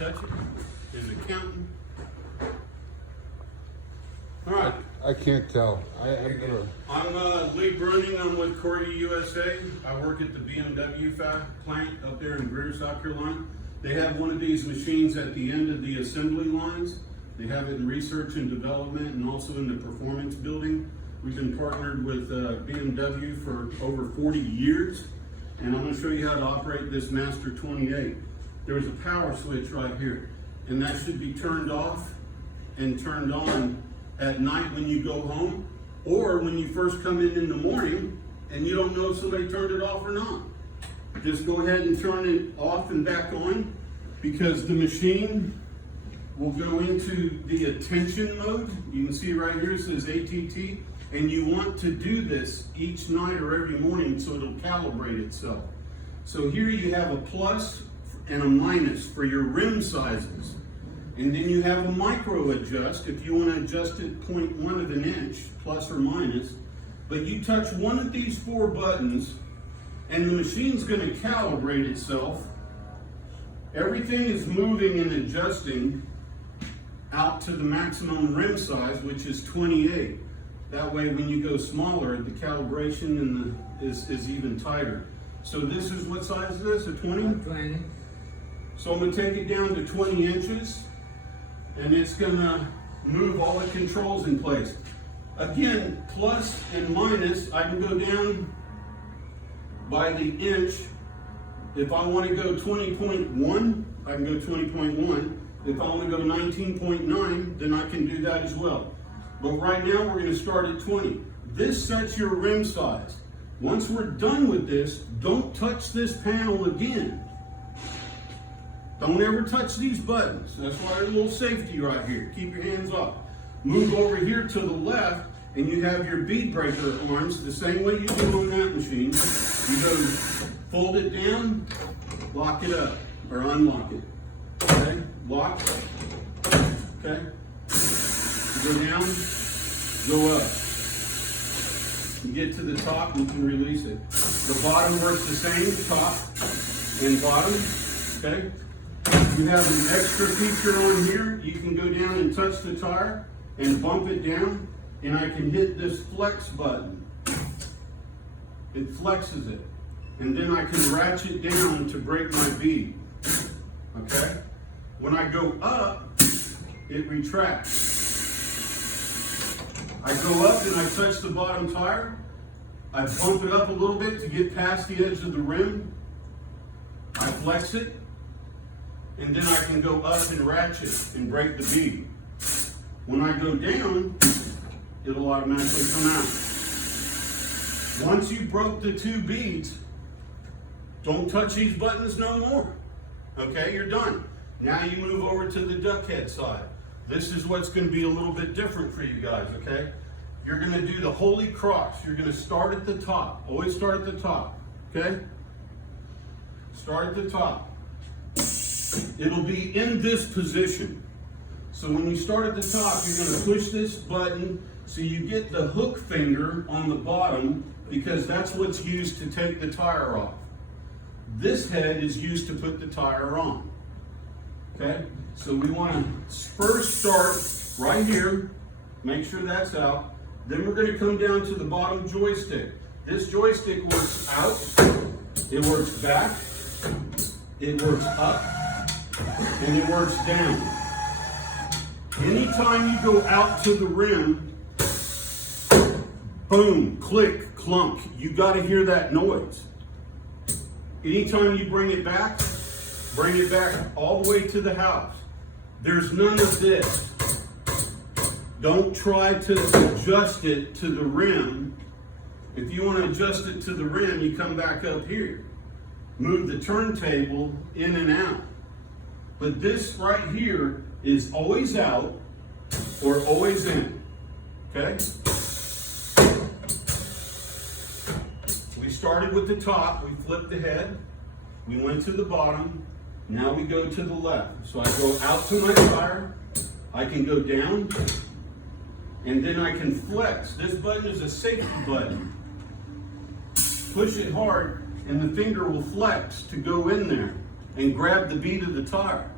touch it? Is it counting? All right. I can't tell. I'm Lee Bruning. I'm with Corghi USA. I work at the BMW plant up there in Greer, South Carolina. They have one of these machines at the end of the assembly lines. They have it in research and development and also in the performance building. We've been partnered with BMW for over 40 years. And I'm going to show you how to operate this Master 28. There's a power switch right here. And that should be turned off and turned on at night when you go home, or when you first come in the morning and you don't know if somebody turned it off or not. Just go ahead and turn it off and back on, because the machine will go into the attention mode. You can see right here it says ATT, and you want to do this each night or every morning so it'll calibrate itself. So here you have a plus and a minus for your rim sizes. And then you have a micro adjust if you want to adjust it 0.1 of an inch, plus or minus. But you touch one of these 4 buttons and the machine's going to calibrate itself. Everything is moving and adjusting out to the maximum rim size, which is 28. That way when you go smaller, the calibration is even tighter. So this is, what size is this, a 20? 20. So I'm going to take it down to 20 inches. And it's going to move all the controls in place. Again, plus and minus, I can go down by the inch. If I want to go 20.1, I can go 20.1. If I want to go 19.9, then I can do that as well. But right now, we're going to start at 20. This sets your rim size. Once we're done with this, don't touch this panel again. Don't ever touch these buttons. That's why there's a little safety right here. Keep your hands off. Move over here to the left, and you have your bead breaker arms the same way you do on that machine. You go fold it down, lock it up, or unlock it. Okay? Lock. Okay? Go down, go up. You get to the top, you can release it. The bottom works the same, top and bottom. Okay? You have an extra feature on here. You can go down and touch the tire and bump it down, and I can hit this flex button. It flexes it. And then I can ratchet down to break my bead. Okay? When I go up, it retracts. I go up and I touch the bottom tire. I bump it up a little bit to get past the edge of the rim. I flex it. And then I can go up and ratchet and break the bead. When I go down, it'll automatically come out. Once you broke the 2 beads, don't touch these buttons no more. Okay, you're done. Now you move over to the duck head side. This is what's going to be a little bit different for you guys, okay? You're going to do the holy cross. You're going to start at the top. Always start at the top, okay? Start at the top. It'll be in this position. So when you start at the top, you're going to push this button so you get the hook finger on the bottom, because that's what's used to take the tire off. This head is used to put the tire on. Okay? So we want to first start right here. Make sure that's out. Then we're going to come down to the bottom joystick. This joystick works out. It works back. It works up. And it works down. Anytime you go out to the rim, boom, click, clunk, you got to hear that noise. Anytime you bring it back all the way to the house. There's none of this. Don't try to adjust it to the rim. If you want to adjust it to the rim, you come back up here. Move the turntable in and out. But this right here is always out or always in. Okay? We started with the top, we flipped the head, we went to the bottom, now we go to the left. So I go out to my tire, I can go down, and then I can flex. This button is a safety button. Push it hard, and the finger will flex to go in there and grab the bead of the tire.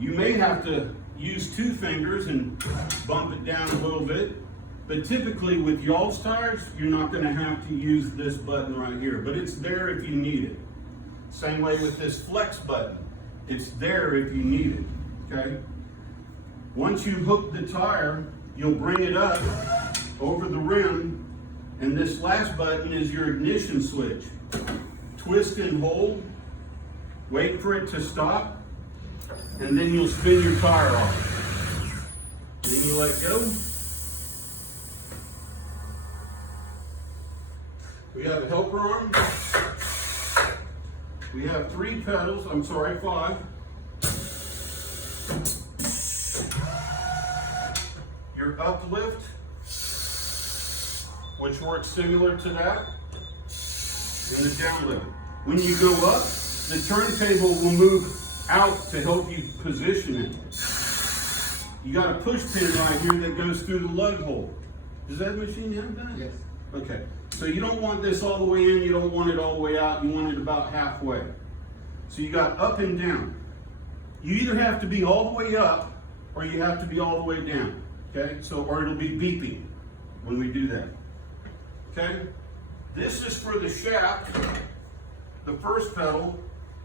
You may have to use 2 fingers and bump it down a little bit, but typically with y'all's tires, you're not gonna have to use this button right here, but it's there if you need it. Same way with this flex button. It's there if you need it, okay? Once you hook the tire, you'll bring it up over the rim, and this last button is your ignition switch. Twist and hold, wait for it to stop, and then you'll spin your tire off. Then you let go. We have a helper arm. We have 3 pedals, 5. Your uplift, which works similar to that, and the downlift. When you go up, the turntable will move out to help you position it. You got a push pin right here that goes through the lug hole. Does that machine have that? Yes. Okay, so you don't want this all the way in, you don't want it all the way out, you want it about halfway. So you got up and down. You either have to be all the way up or you have to be all the way down, okay? So, or it'll be beeping when we do that, okay? This is for the shaft. The first pedal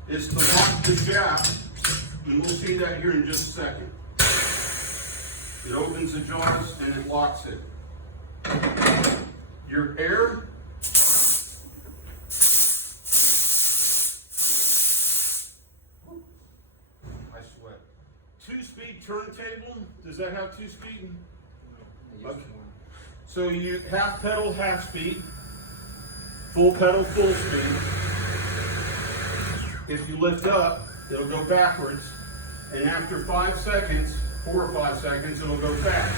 is to lock the shaft, and we'll see that here in just a second. It opens the jaws and it locks it. Your air, I sweat. 2-speed turntable. Does that have 2-speed? Okay. So you half pedal, half speed. Full pedal, full speed. If you lift up, it'll go backwards. And after 5 seconds, 4 or 5 seconds, it'll go fast.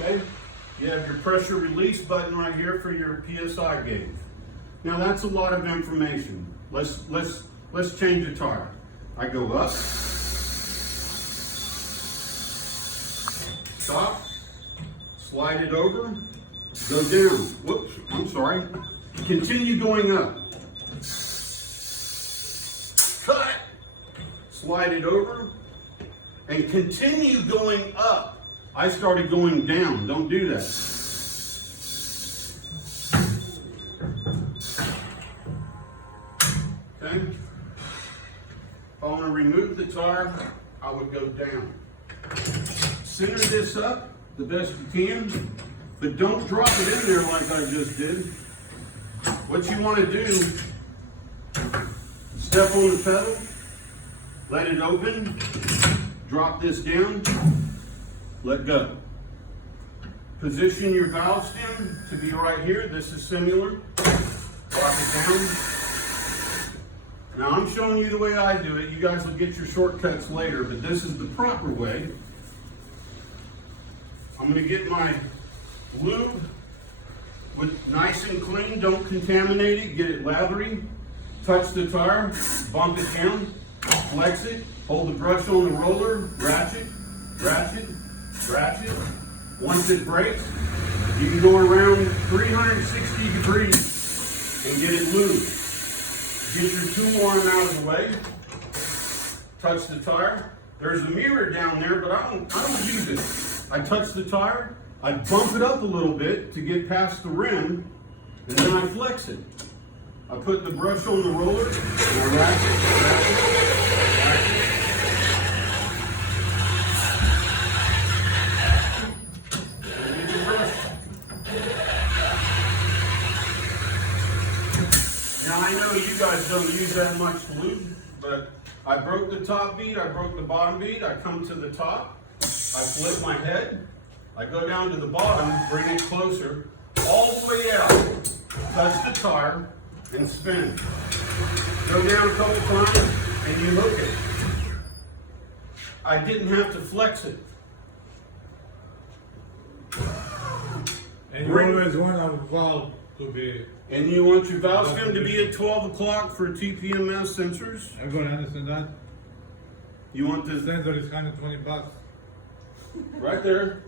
Okay? You have your pressure release button right here for your PSI gauge. Now that's a lot of information. Let's change the tire. I go up. Stop. Slide it over. Go down. Whoops, I'm sorry. Continue going up. Cut. Slide it over. And continue going up. I started going down. Don't do that. Okay? If I want to remove the tire, I would go down. Center this up the best you can, but don't drop it in there like I just did. What you want to do, step on the pedal, let it open, drop this down, let go. Position your valve stem to be right here. This is similar. Drop it down. Now I'm showing you the way I do it. You guys will get your shortcuts later, but this is the proper way. I'm going to get my lube with nice and clean. Don't contaminate it. Get it lathery. Touch the tire. Bump it down. Flex it. Hold the brush on the roller. Ratchet. Ratchet. Ratchet. Once it breaks, you can go around 360 degrees and get it lubed. Get your tool arm out of the way. Touch the tire. There's a mirror down there, but I don't use it. I touch the tire, I bump it up a little bit to get past the rim, and then I flex it. I put the brush on the roller, and I ratchet, ratchet. Now I know you guys don't use that much lube, but I broke the top bead, I broke the bottom bead, I come to the top, I flip my head, I go down to the bottom, bring it closer, all the way out, touch the tire, and spin. Go down a couple times, and you hook it. I didn't have to flex it. And you always want a valve to be... And you want your valve stem to be at 12 o'clock for TPMS sensors? Everybody understand that? You want The this sensor is $120. right there.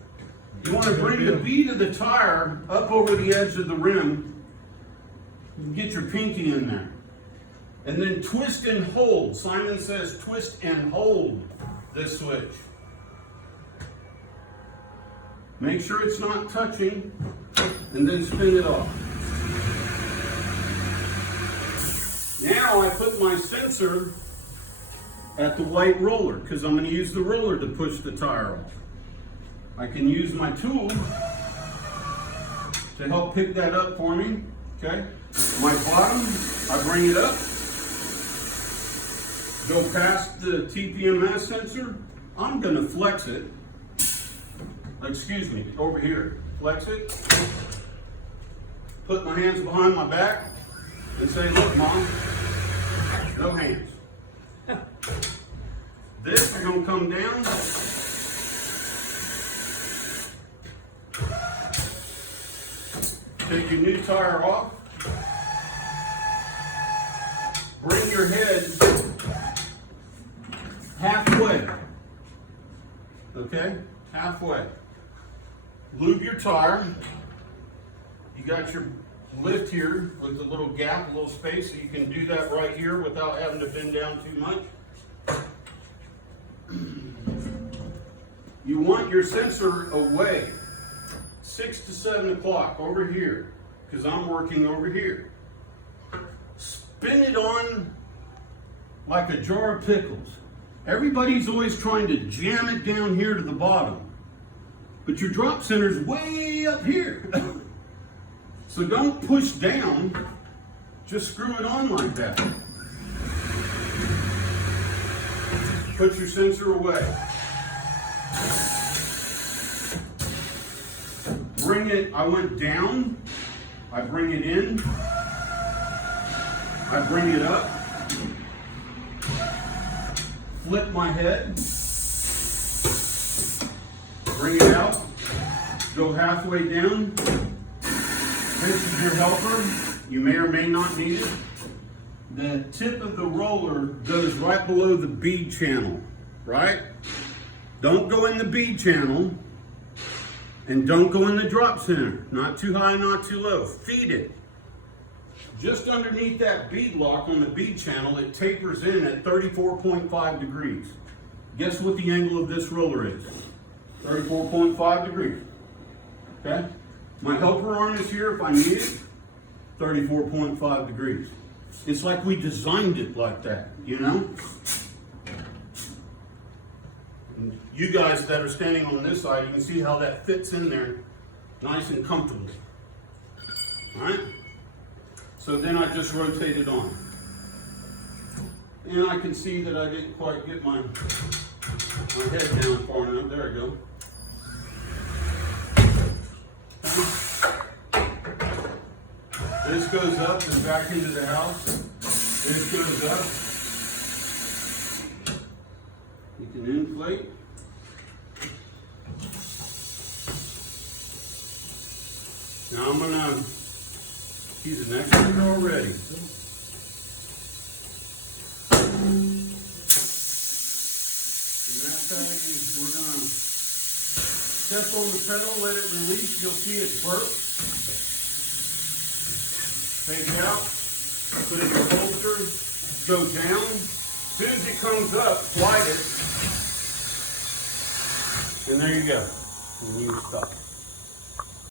You want to bring the bead of the tire up over the edge of the rim and get your pinky in there. And then twist and hold. Simon says twist and hold this switch. Make sure it's not touching, and then spin it off. Now I put my sensor at the white roller, because I'm going to use the roller to push the tire off. I can use my tool to help pick that up for me. Okay, my bottom, I bring it up, go past the TPMS sensor. I'm going to flex it. Excuse me, over here. Flex it. Put my hands behind my back and say, look, Mom, no hands. This is going to come down. Take your new tire off. Bring your head halfway. Okay? Halfway. Lube your tire. You got your lift here with a little gap, a little space, so you can do that right here without having to bend down too much. You want your sensor away 6 to 7 o'clock over here, because I'm working over here. Spin it on like a jar of pickles. Everybody's always trying to jam it down here to the bottom, but your drop center's way up here. So don't push down, just screw it on like that. Put your sensor away. Bring it, I went down, I bring it in, I bring it up, flip my head, bring it out, go halfway down. This is your helper. You may or may not need it. The tip of the roller goes right below the bead channel, right? Don't go in the bead channel, and don't go in the drop center. Not too high, not too low. Feed it. Just underneath that bead lock on the bead channel, it tapers in at 34.5 degrees. Guess what the angle of this roller is? 34.5 degrees. Okay? My helper arm is here if I need it. 34.5 degrees. It's like we designed it like that, you know? And you guys that are standing on this side, you can see how that fits in there nice and comfortably. All right? So then I just rotate it on. And I can see that I didn't quite get my head down far enough. There I go. This goes up and back into the house. This goes up. You can inflate. Now I'm gonna, he's an expert already. And that's how we're gonna step on the pedal, let it release. You'll see it burp. Take it out, put it in your holster, go down. As soon as it comes up, slide it. And there you go. And you stop.